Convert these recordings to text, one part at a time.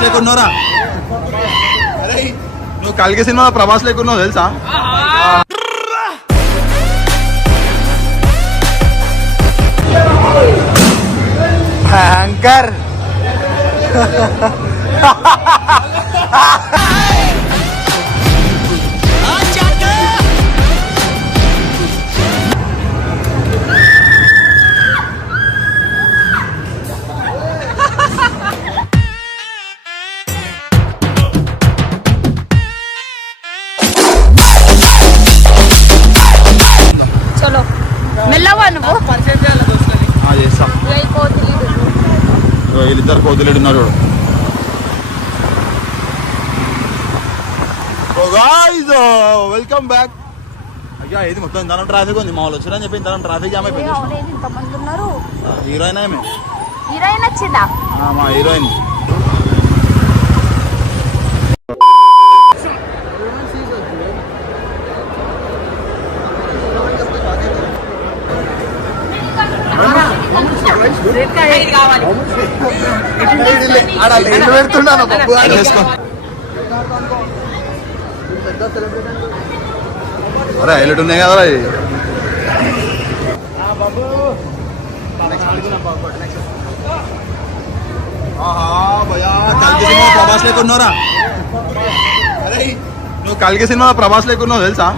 ప్రభాస్ లేకున్నారా? అరే నువ్వు కల్కి సినిమాలో ప్రభాస్ లేకున్నావు తెలుసా? భయంకర్. చలో మెల్లవా నువ్వు చేస్తా. వీళ్ళిద్దరు కోతులేడు ఉన్నారు. Welcome back. అయ్యా ఇది మొత్తం ఇంతనం ట్రాఫిక్ ఉంది. మా వాళ్ళు వచ్చారని చెప్పి ఇంతనం ట్రాఫిక్ జామ్ అయిపోయింది. హీరోయిన్ ఏమే? హీరోయిన్ వచ్చిందా? మా హీరోయిన్ పెడుతున్నాను. అరే హైలైట్ ఉన్నాయి కదా. ప్రభాస్ లేకున్నారా? అరే నువ్వు కల్కి సినిమాలో ప్రభాస్ లేకున్నావు తెలుసా?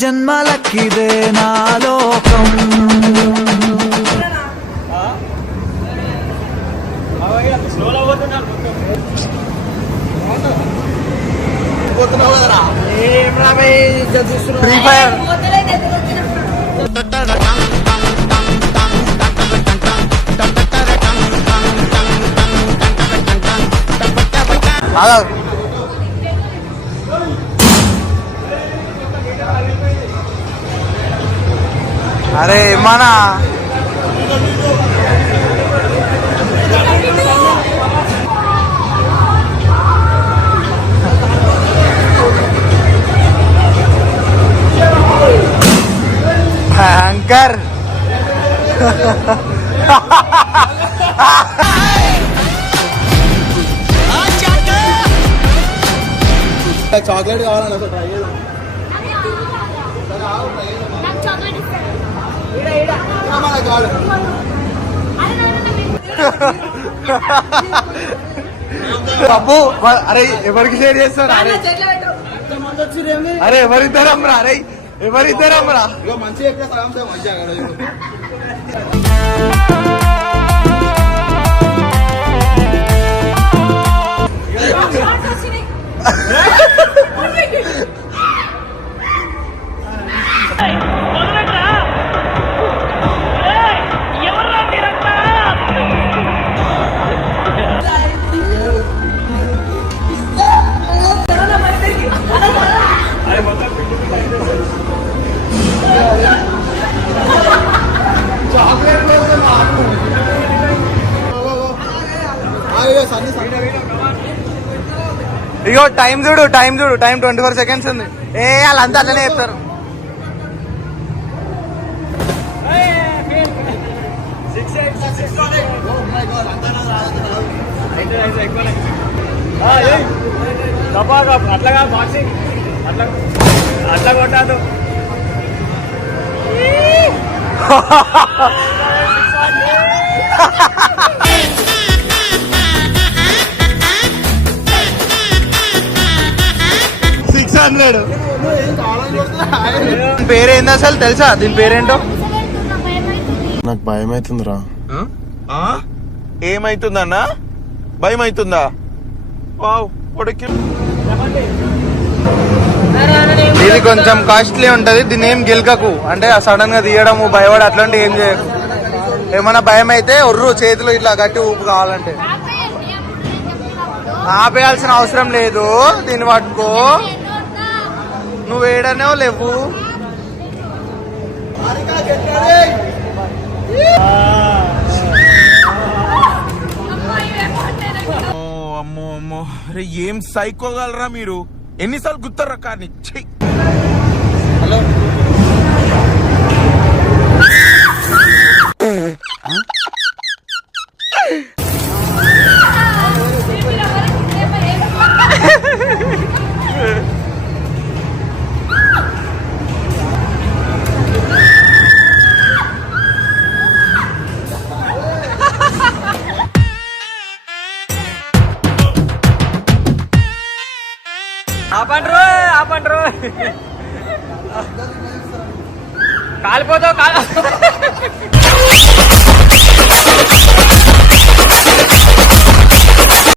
జన్మలకిదే నా లోకం. ఫ్రీ ఫైర్ అరే మన భయంకర్. చాక్లెట్ కావాలని ట్రై చేద్దాం. బాబు అరే ఎవరికి షేర్ చేస్తారు? అరే ఎవరిద్దరం రా? అరే ఎవరిద్దరం రా? మంచిగా ఇగో టైం చూడు, టైం 24 seconds ఉంది. వాళ్ళంతా అట్లనే చెప్తారు. అట్లాగా బాక్సింగ్ అట్లా కొట్టాదు. పేరేంది అసలు తెలుసా? దీని పేరేంటో నాకు భయం అవుతుందిరా. ఏమైతుందన్నా? భయం అవుతుందా? వావ్ ఇది కొంచెం కాస్ట్లీ ఉంటది. దీన్ని ఏం గెలకకు, అంటే సడన్ గా తీయడము భయపడి అట్లాంటి ఏం చేయకు. ఏమన్నా భయం అయితే ఒర్రు చేతిలో ఇట్లా గట్టి ఊపు కావాలంటే. ఆపేయాల్సిన అవసరం లేదు. దీన్ని పట్టుకో, నువ్వు ఏడనే లేవు. అమ్మో అమ్మో, అరే ఏం సైకోగలరా మీరు? ఎన్నిసార్లు గుర్తారా కానీ. హలో ఆపండ్రు కాలిపోతావు